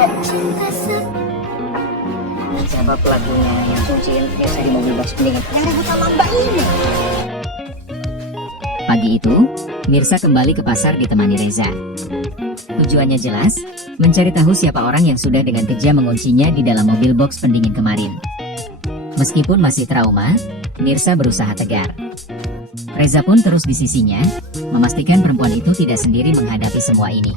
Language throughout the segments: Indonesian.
Siapa pelakunya yang kunciin Mirsa di mobil box pendingin? Yang ribut sama Mbak ini. Pagi itu, Mirsa kembali ke pasar ditemani Reza. Tujuannya jelas, mencari tahu siapa orang yang sudah dengan kejam menguncinya di dalam mobil box pendingin kemarin. Meskipun masih trauma, Mirsa berusaha tegar. Reza pun terus di sisinya, memastikan perempuan itu tidak sendiri menghadapi semua ini.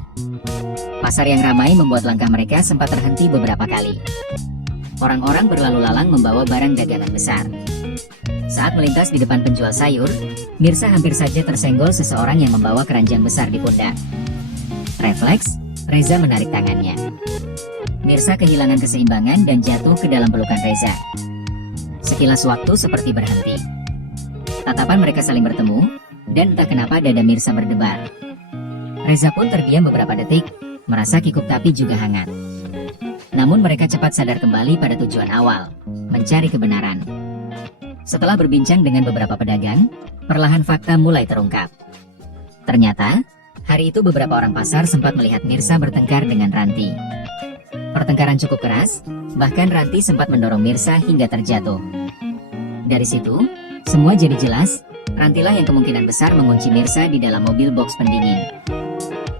Pasar yang ramai membuat langkah mereka sempat terhenti beberapa kali. Orang-orang berlalu lalang membawa barang dagangan besar. Saat melintas di depan penjual sayur, Mirsa hampir saja tersenggol seseorang yang membawa keranjang besar di pundak. Refleks, Reza menarik tangannya. Mirsa kehilangan keseimbangan dan jatuh ke dalam pelukan Reza. Sekilas waktu seperti berhenti. Tatapan mereka saling bertemu, dan entah kenapa dada Mirsa berdebar. Reza pun terdiam beberapa detik, merasa kikuk tapi juga hangat. Namun mereka cepat sadar kembali pada tujuan awal, mencari kebenaran. Setelah berbincang dengan beberapa pedagang, perlahan fakta mulai terungkap. Ternyata, hari itu beberapa orang pasar sempat melihat Mirsa bertengkar dengan Ranti. Pertengkaran cukup keras, bahkan Ranti sempat mendorong Mirsa hingga terjatuh. Dari situ, semua jadi jelas, Rantilah yang kemungkinan besar mengunci Mirsa di dalam mobil box pendingin.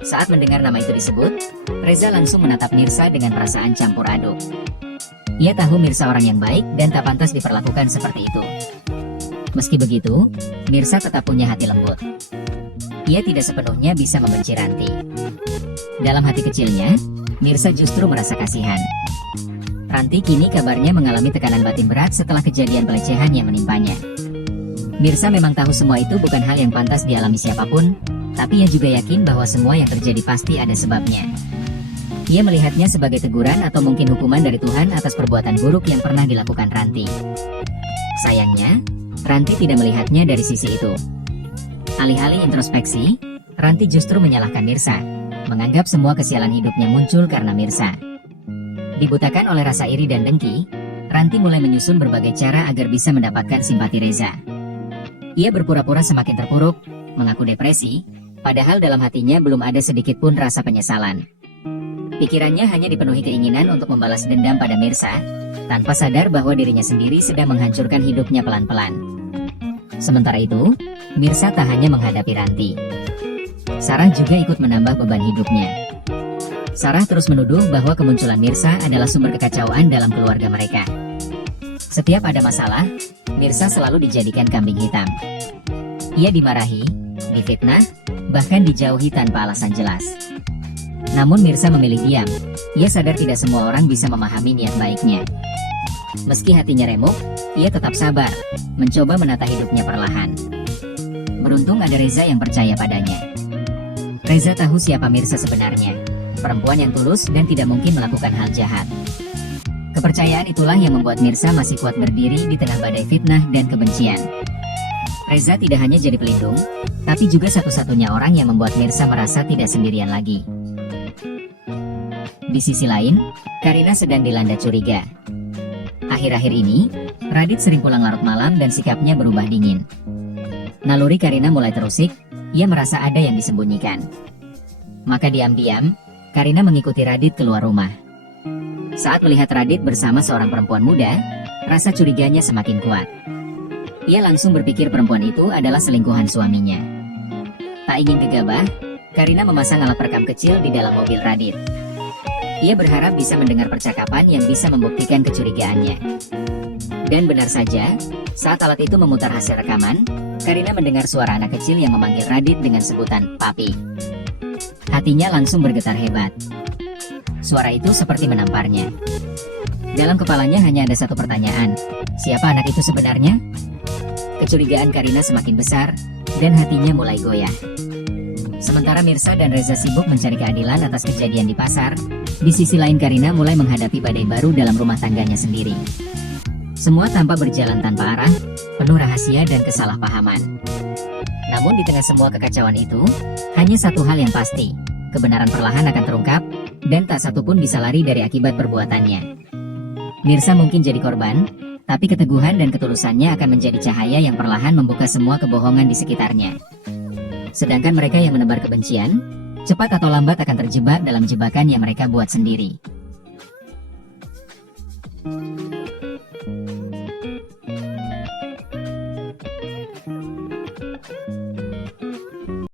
Saat mendengar nama itu disebut, Reza langsung menatap Mirsa dengan perasaan campur aduk. Ia tahu Mirsa orang yang baik dan tak pantas diperlakukan seperti itu. Meski begitu, Mirsa tetap punya hati lembut. Ia tidak sepenuhnya bisa membenci Ranti. Dalam hati kecilnya, Mirsa justru merasa kasihan. Ranti kini kabarnya mengalami tekanan batin berat setelah kejadian pelecehan yang menimpanya. Mirsa memang tahu semua itu bukan hal yang pantas dialami siapapun, tapi ia juga yakin bahwa semua yang terjadi pasti ada sebabnya. Ia melihatnya sebagai teguran atau mungkin hukuman dari Tuhan atas perbuatan buruk yang pernah dilakukan Ranti. Sayangnya, Ranti tidak melihatnya dari sisi itu. Alih-alih introspeksi, Ranti justru menyalahkan Mirsa, menganggap semua kesialan hidupnya muncul karena Mirsa. Dibutakan oleh rasa iri dan dengki, Ranti mulai menyusun berbagai cara agar bisa mendapatkan simpati Reza. Ia berpura-pura semakin terpuruk, mengaku depresi, padahal dalam hatinya belum ada sedikit pun rasa penyesalan. Pikirannya hanya dipenuhi keinginan untuk membalas dendam pada Mirsa, tanpa sadar bahwa dirinya sendiri sedang menghancurkan hidupnya pelan-pelan. Sementara itu, Mirsa tak hanya menghadapi Ranti. Sarah juga ikut menambah beban hidupnya. Sarah terus menuduh bahwa kemunculan Mirsa adalah sumber kekacauan dalam keluarga mereka. Setiap ada masalah, Mirsa selalu dijadikan kambing hitam. Ia dimarahi, difitnah, bahkan dijauhi tanpa alasan jelas. Namun Mirsa memilih diam. Ia sadar tidak semua orang bisa memahami niat baiknya. Meski hatinya remuk, ia tetap sabar, mencoba menata hidupnya perlahan. Beruntung ada Reza yang percaya padanya. Reza tahu siapa Mirsa sebenarnya, perempuan yang tulus dan tidak mungkin melakukan hal jahat. Kepercayaan itulah yang membuat Mirsa masih kuat berdiri di tengah badai fitnah dan kebencian. Reza tidak hanya jadi pelindung, tapi juga satu-satunya orang yang membuat Mirsa merasa tidak sendirian lagi. Di sisi lain, Karina sedang dilanda curiga. Akhir-akhir ini, Radit sering pulang larut malam dan sikapnya berubah dingin. Naluri Karina mulai terusik, ia merasa ada yang disembunyikan. Maka diam-diam, Karina mengikuti Radit keluar rumah. Saat melihat Radit bersama seorang perempuan muda, rasa curiganya semakin kuat. Ia langsung berpikir perempuan itu adalah selingkuhan suaminya. Tak ingin gegabah, Karina memasang alat perekam kecil di dalam mobil Radit. Ia berharap bisa mendengar percakapan yang bisa membuktikan kecurigaannya. Dan benar saja, saat alat itu memutar hasil rekaman, Karina mendengar suara anak kecil yang memanggil Radit dengan sebutan "Papi". Hatinya langsung bergetar hebat. Suara itu seperti menamparnya. Dalam kepalanya hanya ada satu pertanyaan, siapa anak itu sebenarnya? Kecurigaan Karina semakin besar, dan hatinya mulai goyah. Sementara Mirsa dan Reza sibuk mencari keadilan atas kejadian di pasar, di sisi lain Karina mulai menghadapi badai baru dalam rumah tangganya sendiri. Semua tampak berjalan tanpa arah, penuh rahasia dan kesalahpahaman. Namun di tengah semua kekacauan itu, hanya satu hal yang pasti, kebenaran perlahan akan terungkap, dan tak satu pun bisa lari dari akibat perbuatannya. Mirsa mungkin jadi korban, tapi keteguhan dan ketulusannya akan menjadi cahaya yang perlahan membuka semua kebohongan di sekitarnya. Sedangkan mereka yang menebar kebencian, cepat atau lambat akan terjebak dalam jebakan yang mereka buat sendiri.